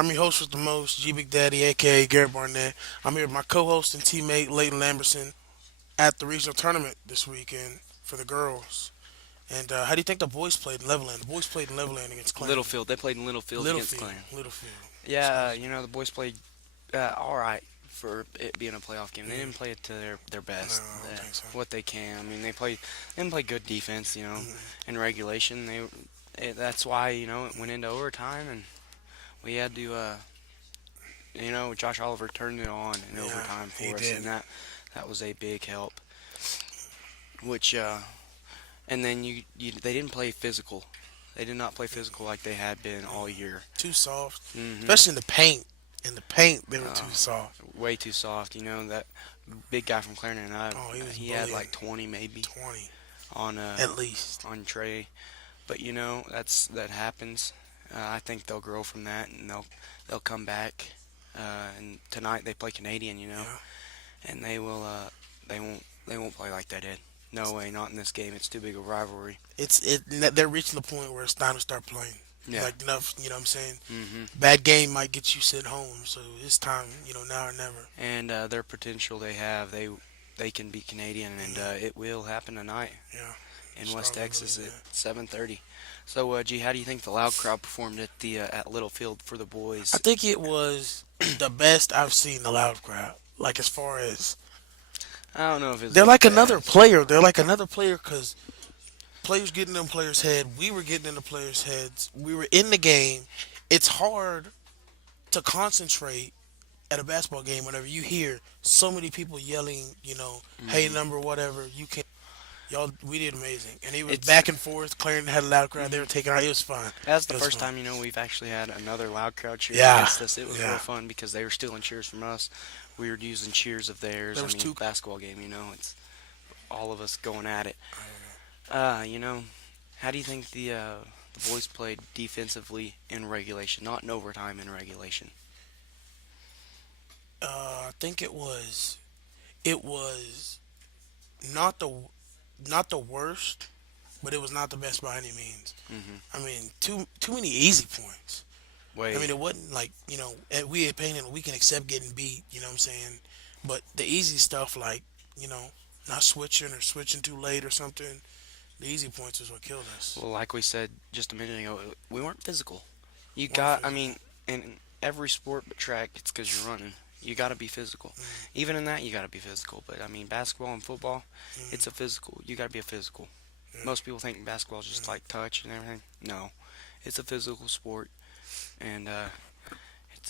I'm your host with the most, G Big Daddy, aka Garrett Barnett. I'm here with my co-host and teammate Leighton Lamberson at the regional tournament this weekend for the girls. And how do you think the boys played in Levelland? The boys played in Levelland against Clarendon. Littlefield. They played in Littlefield against Littlefield, Clarendon. Littlefield. Yeah, Excuse the boys played all right for it being a playoff game. me. They didn't play it to their No, best, I don't think so. what they can. I mean, they didn't play good defense. Hmm. In regulation, that's why it went into overtime, and we had to. Josh Oliver turned it on in Yeah, overtime he for us, did. and that was a big help. Which and then they didn't play physical. They did not play physical like they had been all year. Too soft, Hmm especially in the paint. In the paint, they were Uh, too soft. Way too soft. That big guy from Clarendon, Oh, he was he had bullying like 20 maybe 20 on at least. Trey. But that happens. I think they'll grow from that and they'll come back. And tonight they play Canadian, Yeah, and they won't play like they did. No way, not in this game. It's too big a rivalry. they're reaching the point where it's time to start playing. Yeah. Like enough, you know what I'm saying? hmm Bad game might get you sent home, so it's time, now or never. And their potential they have, they can beat Canadian, and it will happen tonight Yeah, in West strongly Texas believe at that. 7:30. So, G, how do you think the loud crowd performed at Littlefield for the I boys? think it was the best I've seen the loud crowd. Like as far as I don't know if it's they're the like another best. player. They're like another player because players getting in players' head. We were getting in the players' heads. We were in the game. It's hard to concentrate at a basketball game whenever you hear so many people yelling, hey hmm number whatever, you can't. Y'all, we did amazing, and it was It's back and forth. Clarendon had a loud crowd. They were mhm. taking out. It was fun. That's the It was first fun. time we've actually had another loud crowd cheering Yeah, against us. It was real yeah. fun because they were stealing cheers from us. We were using cheers of theirs. There I was mean, two. basketball game, it's all of us going at it. I don't know. Uh, you know, how do you think the boys played defensively in regulation, not in overtime in regulation? I think it was not the not the worst, but it was not the best by any means. hmm I mean, too many easy points. I mean, Way. it wasn't like we had painted we can accept getting beat. You know what I'm saying? But the easy stuff like you know not switching or switching too late or something. The easy points is what killed us. Well, like we said just a minute ago, we weren't physical. Weren't I physical. mean, in every sport but track, it's because you're running. You got to be physical. Mm, Even in that, you got to be physical. But I mean, basketball and football, it's a mm, physical. You got to be a physical. yeah, Most people think basketball is just mm. like touch and everything. No, it's a physical sport, and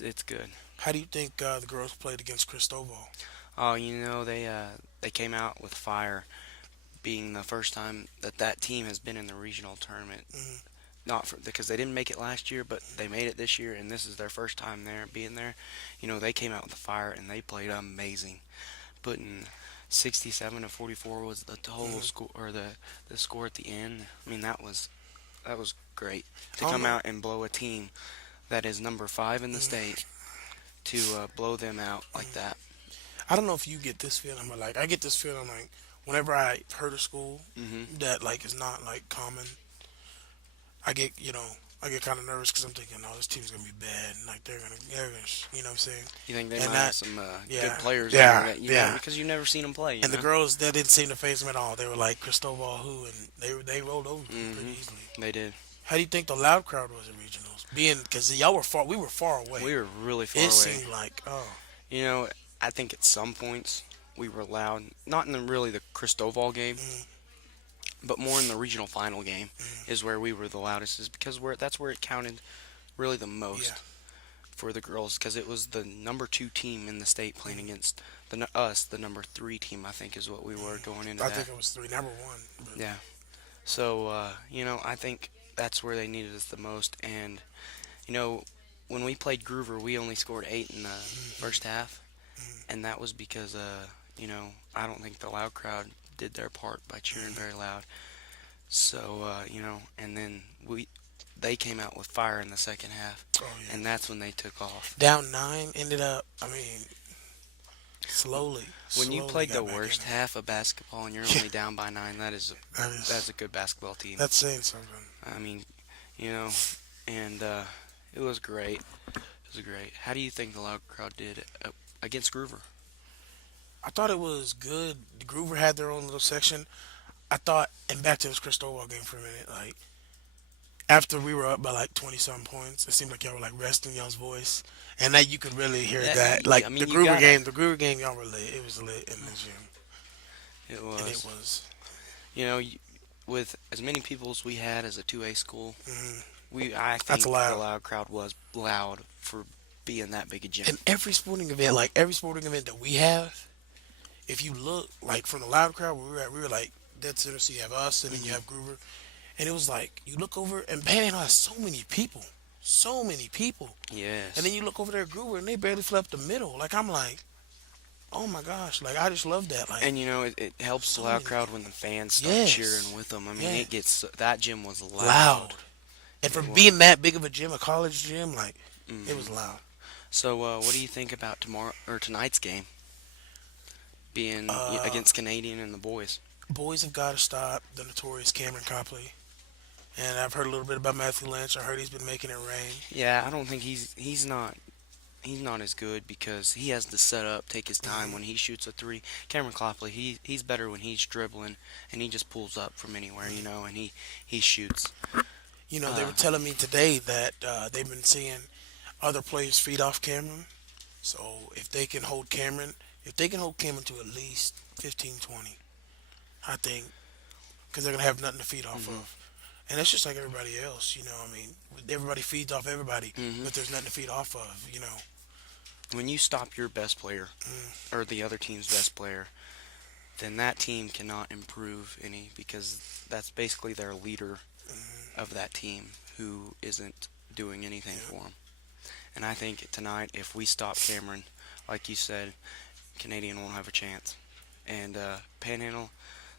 it's good. How do you think the girls played against Cristobal? Oh, they came out with fire, being the first time that team has been in the regional tournament. Mm, Not because they didn't make it last year, but they made it this year, and this is their first time there being there. They came out with a fire and they played amazing, putting 67 to 44 was the total mm. score or the score at the end. I mean that was great to I don't come know. out and blow a team that is number 5 in the Mm, state to blow them out like mm. that. I don't know if you get this feeling, but like I get this feeling like whenever I heard a school hmm that like is not like common, I get I get kind of nervous because I'm thinking, oh, this team's gonna be bad, and like you know what I'm saying? You think they And might have that, some good yeah, players on there yeah, that yeah. because you've never seen them play, And the girls that didn't seem to phase them at all. They were like Cristobal who, and they rolled over them pretty hmm easily. They did. How do you think the loud crowd was at regionals? Being because y'all were far, we were far away. We were really far It away. seemed like You know, I think at some points we were loud, not in really the Cristobal game, mm, but more in the regional final game mm, is where we were the loudest, is because that's where it counted really the yeah, most for the girls, because it was the number 2 team in the state playing mm, against us, the number 3 team, I think is what we were going into I think that. it was three, number one. But Yeah. So, I think that's where they needed us the most. And, you know, when we played Groover, we only scored 8 in the first half. mm, And that was because, I don't think the loud crowd did their part by cheering mm, very loud. So, and then they came out with fire in the second half, oh yeah, and that's when they took off. down nine ended up. I mean, When you slowly played the got back in worst it. half of basketball and you're Yeah, only down by 9, that that's is a good basketball team. that's saying something. I mean, you know, and it was great. It was great. How do you think the loud crowd did against Groover? I thought it was good. The Groover had their own little section. I thought, and back to this Chris Stovall game for a minute, like after we were up by like 20 some points, it seemed like y'all were like resting y'all's voice, and that you could really hear Yeah, that. Like I mean you gotta. The Groover game, y'all were lit. It was lit in the gym, It and it was. was. You know, with as many people as we had as a 2A school, hmm I That's think the allowed. loud crowd was loud for being that big a gym. And every sporting event, like every sporting event that we have, if you look like from the loud crowd where we were at, we were like dead center. So you have us, and then you Hmm. have Groover, and it was like you look over, and Panhandle has so many people, and then Yes. you look over there at Groover, and they barely fill up the middle. Like I'm like, oh my gosh, like I just love that. Like And you know, it helps the so loud many crowd when people. the fans start cheering Yes, with them. I mean, yeah, that gym was loud. loud. And for It being was. that big of a gym, a college gym, like it was Hmm. loud. So, what do you think about tomorrow or tonight's game being Uh, against Canadian and the boys? Boys have got to stop the notorious Cameron Copley. And I've heard a little bit about Matthew Lynch. I heard he's been making it rain. Yeah, I don't think he's not as good because he has to set up, take his time when hmm he shoots a three. Cameron Clopley, he's better when he's dribbling and he just pulls up from anywhere, you know, and he shoots. You know, they Uh, were telling me today that they've been seeing other players feed off Cameron. So if they can hold Cameron to at least 15, 20, I think, because they're going to have nothing to feed off mhm, of. And it's just like everybody else, you know. I mean, everybody feeds off everybody, mhm. but there's nothing to feed off of, you know. When you stop your best player Mm, or the other team's best player, then that team cannot improve any because that's basically their leader mm, of that team who isn't doing anything yeah, for them. And I think tonight, if we stop Cameron, like you said, Canadian won't have a chance. And Panhandle,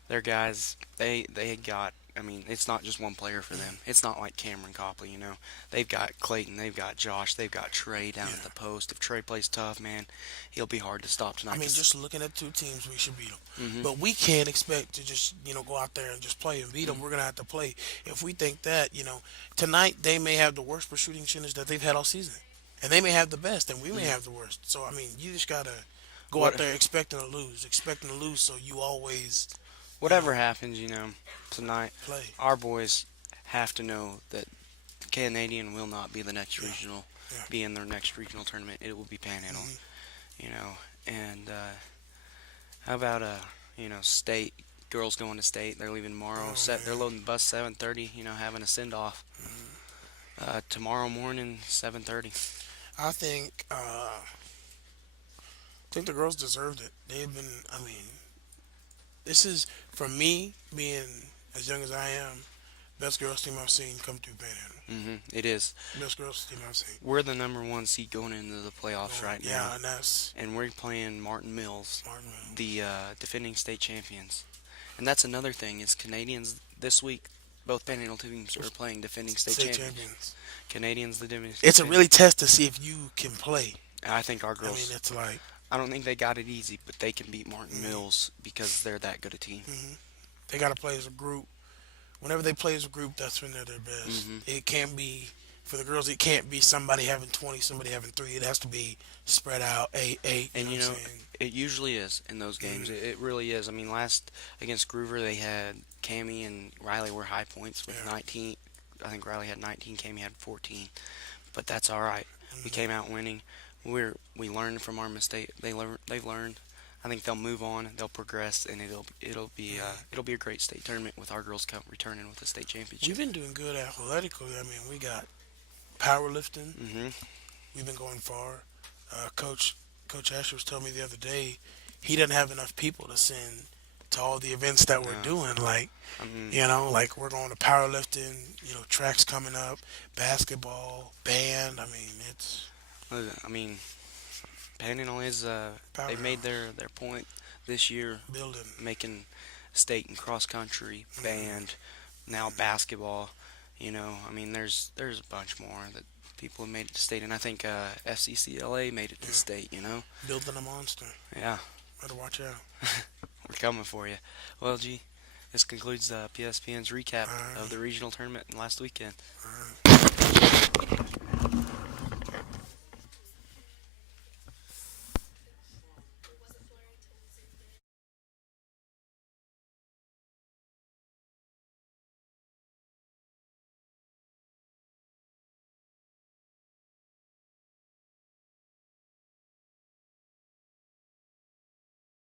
their guys, they got. I mean, it's not just one player for them. mm, It's not like Cameron Copley, you know. They've got Clayton, they've got Josh, they've got Trey down at yeah. the post. If Trey plays tough, man, he'll be hard to stop I tonight. mean, Cause, just looking at two teams, we should beat them. hmm But we can't expect to just, go out there and just play and beat them. We're going to have to play. If we think that, tonight they may have the worst per shooting percentage that they've had all season. And they may have the best, and we may hmm have the worst. So, I mean, you just got to go out what there expecting to lose so you always, whatever happens, you know, tonight, play. our boys have to know that Canadian will not be the next Yeah, regional, yeah. be in their next regional tournament. It will be Panhandle, hmm you know. And how about state girls going to state? They're leaving tomorrow. Oh, They're man. loading the bus 7:30. You know, having a send off hmm tomorrow morning 7:30. I think the girls deserved it. They've been, I mean, this is, for me, being as young as I am, best girls team I've seen come through Panhandle. It is. Best girls team I've seen. We're the number one seed going into the playoffs Going, right now, yeah, and that's and we're playing Martin Mills, Martin Mills. the defending state champions. And that's another thing is Canadians this week. Both Panhandle teams are playing defending state State champions. champions. Canadians the defending state It's a champions. really test to see if you can play. I think our I mean, girls. it's like, I don't think they got it easy, but they can beat Martin mm, Mills because they're that good a team. hmm they got to play as a group. Whenever they play as a group, that's when they're their best. Hmm. It can't be, for the girls, it can't be somebody having 20, somebody having 3. It has to be spread out, 8, 8, you And know what you I'm know, saying? it usually is in those games. Mm, It really is. I mean, last against Groover, they had Cammy and Riley were high points with yeah. 19. I think Riley had 19, Cammy had 14. But that's all right. We Mm, came out winning. We learned from our mistake. They've learned. I think they'll move on. They'll progress, and mm. it'll be a great state tournament with our girls come returning with a state We've championship. been doing good athletically. I mean, we got powerlifting. Hmm. We've been going far. Coach Asher was telling me the other day he doesn't have enough people to send to all the events that we're No, doing. Like, I mean, like we're going to powerlifting. Tracks coming up, basketball, band. I mean, it's I mean, Panhandle is they've made powerhouse their point this year, building. making state and cross country, hmm band, now basketball. You know, I mean, there's a bunch more that people have made it to state, and I think FCCLA made it to Yeah, state. You know, building a monster. yeah, Better watch out. we're coming for you. Well, G, this concludes PSPN's recap All of right, the regional tournament last weekend. all right.